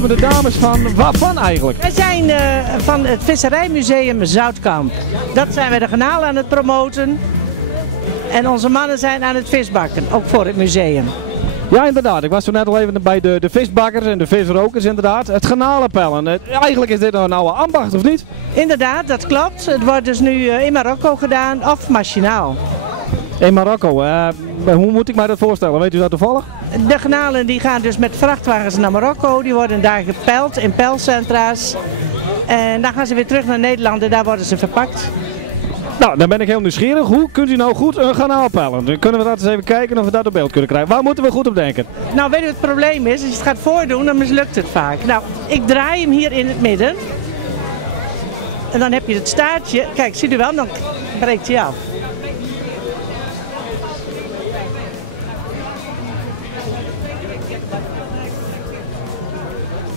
naast me de dames van, waarvan eigenlijk? Wij zijn van het Visserijmuseum Zoutkamp. Dat zijn wij de garnalen aan het promoten. En onze mannen zijn aan het visbakken, ook voor het museum. Ja, inderdaad. Ik was toen net al even bij de visbakkers en de visrokers inderdaad. Het garnalenpellen. Eigenlijk is dit nou een oude ambacht, of niet? Inderdaad, dat klopt. Het wordt dus nu in Marokko gedaan of machinaal. In Marokko. Hoe moet ik mij dat voorstellen? Weet u dat toevallig? De garnalen die gaan dus met vrachtwagens naar Marokko. Die worden daar gepeld in pelcentra's. En dan gaan ze weer terug naar Nederland en daar worden ze verpakt. Nou, dan ben ik heel nieuwsgierig. Hoe kunt u nou goed een garnaal pellen? Dan kunnen we dat eens even kijken of we dat op beeld kunnen krijgen. Waar moeten we goed op denken? Nou, weet u wat het probleem is? Als je het gaat voordoen, dan mislukt het vaak. Nou, ik draai hem hier in het midden. En dan heb je het staartje. Kijk, ziet u wel? Dan breekt hij af.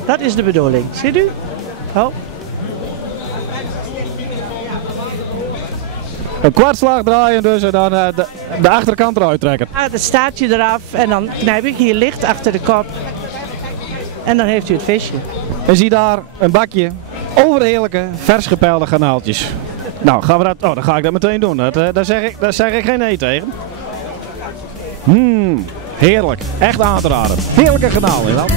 Dat is de bedoeling. Ziet u? Oh. Een kwartslag draaien dus en dan de achterkant eruit trekken. Het staartje eraf en dan knijp ik hier licht achter de kop. En dan heeft u het visje. En zie daar een bakje overheerlijke vers gepelde garnaaltjes. Nou, gaan we dat, dan ga ik dat meteen doen. Daar zeg ik geen nee tegen. Heerlijk. Echt aan te raden. Heerlijke garnaal is dat.